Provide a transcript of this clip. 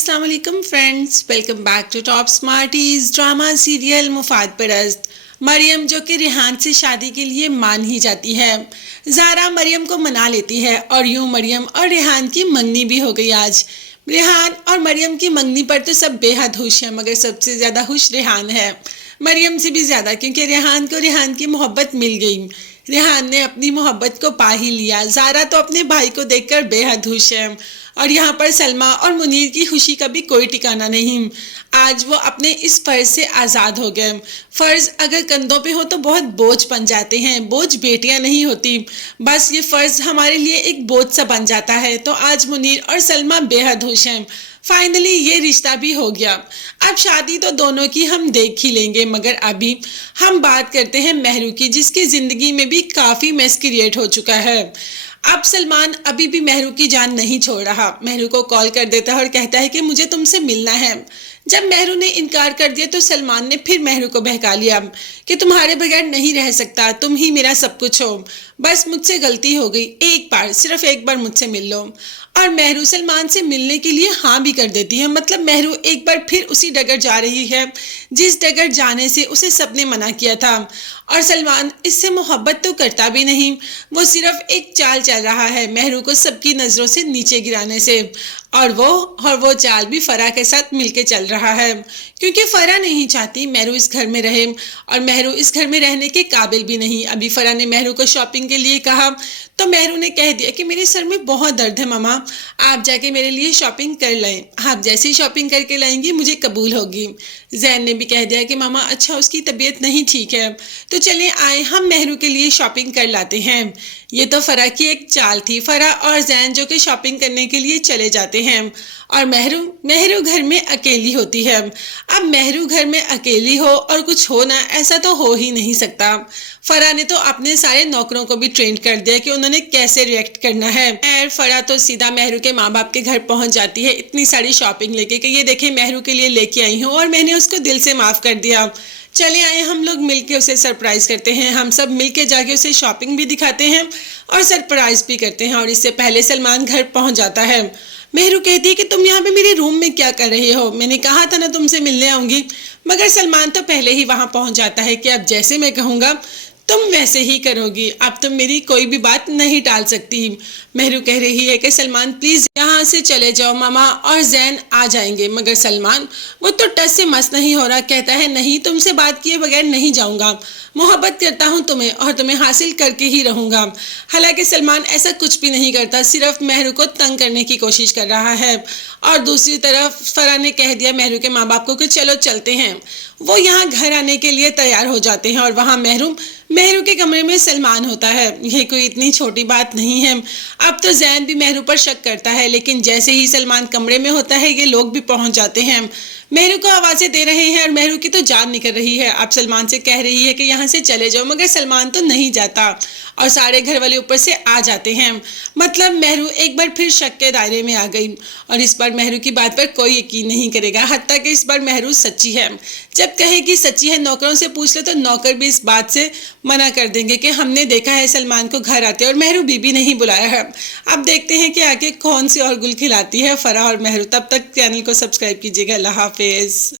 अस्सलाम वालेकुम friends, welcome back to top smarties. Drama serial Mufad Parast. Maryam जो कि रेहान से शादी के लिए मान ही जाती है। ज़ारा मरियम को मना लेती है और यूं मरियम और रेहान की मंगनी भी हो गई आज। रेहान और मरियम की मंगनी पर तो सब बेहद खुश हैं, मगर सबसे ज़्यादा खुश रेहान है, मरियम से भी ज़्यादा, क्योंकि रेहान को रेहान की मोहब्बत मिल गई। रेहान ने अपनी मोहब्बत को पा ही लिया। ज़ारा तो अपने भाई को देखकर बेहद खुश है और यहाँ पर सलमा और मुनीर की खुशी का भी कोई ठिकाना नहीं। आज वो अपने इस फर्ज से आज़ाद हो गए। फ़र्ज अगर कंधों पे हो तो बहुत बोझ बन जाते हैं, बोझ बेटियां नहीं होती, बस ये फ़र्ज हमारे लिए एक बोझ सा बन जाता है। तो आज मुनीर और सलमा बेहद खुश हैं। फाइनली ये रिश्ता भी हो गया। अब शादी तो दोनों की हम देख ही लेंगे, मगर अभी हम बात करते हैं मेहरू की, जिसकी ज़िंदगी में भी काफ़ी मेस क्रिएट हो चुका है। अब सलमान अभी भी मेहरू की जान नहीं छोड़ रहा। मेहरू को कॉल कर देता है और कहता है कि मुझे तुमसे मिलना है। जब मेहरू ने इनकार कर दिया तो सलमान ने फिर मेहरू को बहका लिया कि तुम्हारे बगैर नहीं रह सकता, तुम ही मेरा सब कुछ हो, बस मुझसे गलती हो गई, एक बार, सिर्फ एक बार मुझसे मिल लो। और मेहरू सलमान से मिलने के लिए हाँ भी कर देती है। मतलब मेहरू एक बार फिर उसी डगर जा रही है जिस डगर जाने से उसे सबने मना किया था। और सलमान इससे मोहब्बत तो करता भी नहीं, वो सिर्फ एक चाल चल रहा है मेहरू को सबकी नज़रों से नीचे गिराने से। और वो चाल भी फराह के साथ मिलके चल रहा है, क्योंकि फराह नहीं चाहती मेहरू इस घर में रहे और मेहरू इस घर में रहने के काबिल भी नहीं। अभी फराह ने मेहरू को शॉपिंग के लिए कहा तो मेहरू ने कह दिया कि मेरे सर में बहुत दर्द है मामा, आप जाके मेरे लिए शॉपिंग कर लाएं, आप जैसी शॉपिंग करके लाएंगी मुझे कबूल होगी। जैन ने भी कह दिया कि मामा अच्छा उसकी तबीयत नहीं ठीक है, तो चलिए आए हम मेहरू के लिए शॉपिंग कर लाते हैं। ये तो फराह की एक चाल थी। फराह और जैन जो कि शॉपिंग करने के लिए चले जाते हैं और मेहरू घर में अकेली होती है। अब मेहरू घर में अकेली हो और कुछ हो ना, ऐसा तो हो ही नहीं सकता। फराह ने तो अपने सारे नौकरों को भी ट्रेन कर दिया कि उन्होंने कैसे रिएक्ट करना है। खैर फराह तो सीधा मेहरू के माँ बाप के घर पहुंच जाती है इतनी सारी शॉपिंग लेके कि ये देखे मेहरू के लिए लेके आई हूँ और मैंने उसको दिल से माफ़ कर दिया, चले आए हम लोग मिलके उसे सरप्राइज करते हैं। हम सब मिलके जाके उसे शॉपिंग भी दिखाते हैं और सरप्राइज भी करते हैं। और इससे पहले सलमान घर पहुंच जाता है। मेहरू कहती है कि तुम यहाँ पे मेरे रूम में क्या कर रहे हो, मैंने कहा था ना तुमसे मिलने आऊंगी। मगर सलमान तो पहले ही वहां पहुंच जाता है कि अब जैसे मैं कहूँगा तुम वैसे ही करोगी, अब तुम मेरी कोई भी बात नहीं टाल सकती। मेहरू कह रही है कि सलमान प्लीज़ यहाँ से चले जाओ, मामा और जैन आ जाएंगे। मगर सलमान वो तो टस से मस नहीं हो रहा, कहता है नहीं तुमसे बात किए बगैर नहीं जाऊँगा, मोहब्बत करता हूँ तुम्हें और तुम्हें हासिल करके ही रहूँगा। हालांकि सलमान ऐसा कुछ भी नहीं करता, सिर्फ मेहरू को तंग करने की कोशिश कर रहा है। और दूसरी तरफ फराह ने कह दिया मेहरू के माँ बाप को कि चलो चलते हैं। वो यहाँ घर आने के लिए तैयार हो जाते हैं और वहाँ मेहरू के कमरे में सलमान होता है। ये कोई इतनी छोटी बात नहीं है। अब तो जैन भी मेहरू पर शक करता है, लेकिन जैसे ही सलमान कमरे में होता है ये लोग भी पहुंच जाते हैं, मेहरू को आवाज़ें दे रहे हैं और मेहरू की तो जान निकल रही है। अब सलमान से कह रही है कि यहाँ से चले जाओ, मगर सलमान तो नहीं जाता और सारे घर वाले ऊपर से आ जाते हैं। मतलब मेहरू एक बार फिर शक के दायरे में आ गई और इस बार मेहरू की बात पर कोई यकीन नहीं करेगा। हत्ता कि इस बार मेहरू सच्ची है, जब कहेगी सच्ची है नौकरों से पूछ ले तो नौकर भी इस बात से मना कर देंगे कि हमने देखा है सलमान को घर आते और मेहरू बीबी नहीं बुलाया है। अब देखते हैं कि आगे कौन सी और गुल खिलाती है फराह और मेहरू। तब तक चैनल को सब्सक्राइब कीजिएगा। अल्लाह हाफिज़।